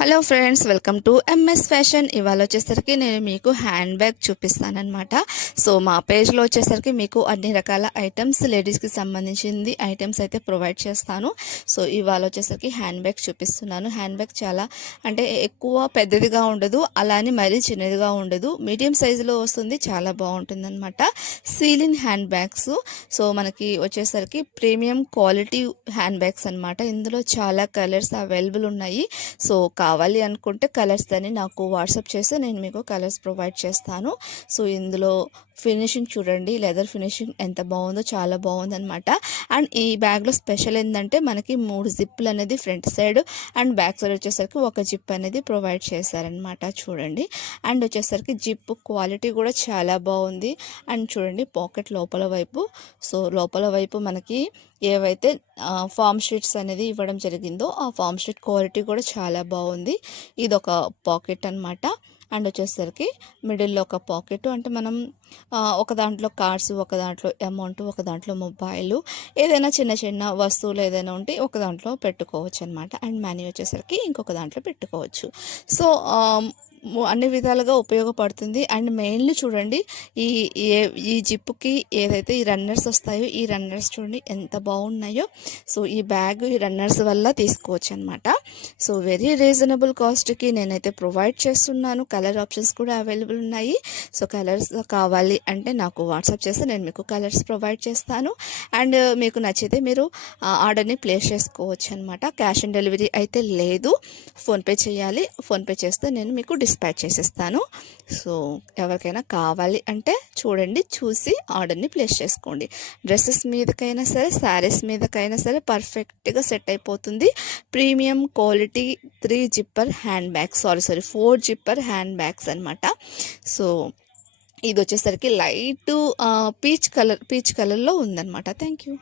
Hello friends, welcome to MS fashion. ఇవాళ వచ్చేసరికి నేను మీకు హ్యాండ్ బ్యాగ్ చూపిస్తానన్నమాట. సో మా పేజ్లో వచ్చేసరికి మీకు అన్ని రకాల ఐటమ్స్, లేడీస్కి సంబంధించింది ఐటమ్స్ అయితే ప్రొవైడ్ చేస్తాను. సో ఇవాళ వచ్చేసరికి హ్యాండ్ బ్యాగ్ చూపిస్తున్నాను. హ్యాండ్ బ్యాగ్ చాలా అంటే ఎక్కువ పెద్దదిగా ఉండదు, అలానే మరీ చిన్నదిగా ఉండదు, మీడియం సైజులో వస్తుంది. చాలా బాగుంటుంది అనమాట. Ceiling hand bags. సో మనకి వచ్చేసరికి ప్రీమియం క్వాలిటీ హ్యాండ్ బ్యాగ్స్ అనమాట. ఇందులో చాలా కలర్స్ అవైలబుల్ ఉన్నాయి. సో కావాలి అనుకుంటే కలర్స్ అని నాకు వాట్సాప్ చేస్తే నేను మీకు కలర్స్ ప్రొవైడ్ చేస్తాను. సో ఇందులో ఫినిషింగ్ చూడండి, లెదర్ ఫినిషింగ్ ఎంత బాగుందో, చాలా బాగుంది అనమాట. అండ్ ఈ బ్యాగ్లో స్పెషల్ ఏంటంటే మనకి 3 జిప్పులు అనేది front side and back side వచ్చేసరికి ఒక జిప్ అనేది ప్రొవైడ్ చేశారనమాట. చూడండి. అండ్ వచ్చేసరికి జిప్ క్వాలిటీ కూడా చాలా బాగుంది. అండ్ చూడండి పాకెట్ లోపల వైపు. సో లోపల వైపు మనకి ఏవైతే ఫామ్ షీట్స్ అనేది ఇవ్వడం జరిగిందో ఆ ఫామ్ షీట్ క్వాలిటీ కూడా చాలా బాగుంది. ఇది ఒక పాకెట్ అనమాట. అండ్ వచ్చేసరికి మిడిల్లో ఒక పాకెట్, అంటే మనం ఒక దాంట్లో కార్డ్స్, ఒక దాంట్లో అమౌంట్, ఒక దాంట్లో మొబైల్, ఏదైనా చిన్న చిన్న వస్తువులు ఏదైనా ఉంటే ఒక దాంట్లో పెట్టుకోవచ్చు అనమాట. అండ్ మనీ వచ్చేసరికి ఇంకొక దాంట్లో పెట్టుకోవచ్చు. సో అన్ని విధాలుగా ఉపయోగపడుతుంది. అండ్ మెయిన్లీ చూడండి, ఈ ఈ జిప్పుకి ఏదైతే ఈ రన్నర్స్ వస్తాయో ఈ రన్నర్స్ చూడండి ఎంత బాగున్నాయో. సో ఈ బ్యాగ్ ఈ రన్నర్స్ వల్ల తీసుకోవచ్చు అనమాట. సో వెరీ రీజనబుల్ కాస్ట్కి నేనైతే ప్రొవైడ్ చేస్తున్నాను. కలర్ ఆప్షన్స్ కూడా అవైలబుల్ ఉన్నాయి. సో కలర్స్ కావాలి అంటే నాకు వాట్సాప్ చేస్తే నేను మీకు కలర్స్ ప్రొవైడ్ చేస్తాను. అండ్ మీకు నచ్చితే మీరు ఆర్డర్ని ప్లేస్ చేసుకోవచ్చు అనమాట. క్యాష్ ఆన్ డెలివరీ అయితే లేదు, ఫోన్పే చేయాలి. ఫోన్పే చేస్తే నేను మీకు డిస్పాచ్ చేసేస్తాను. సో ఎవరికైనా కావాలి అంటే చూడండి, చూసి ఆర్డర్ని ప్లేస్ చేసుకోండి. డ్రెస్సెస్ మీదకైనా సరే, శారీస్ మీదకైనా సరే పర్ఫెక్ట్గా సెట్ అయిపోతుంది. Premium quality 3 zipper hand bags, 4 zipper hand bags అనమాట. సో ఇది వచ్చేసరికి లైట్ పీచ్ కలర్లో ఉందన్నమాట. Thank you.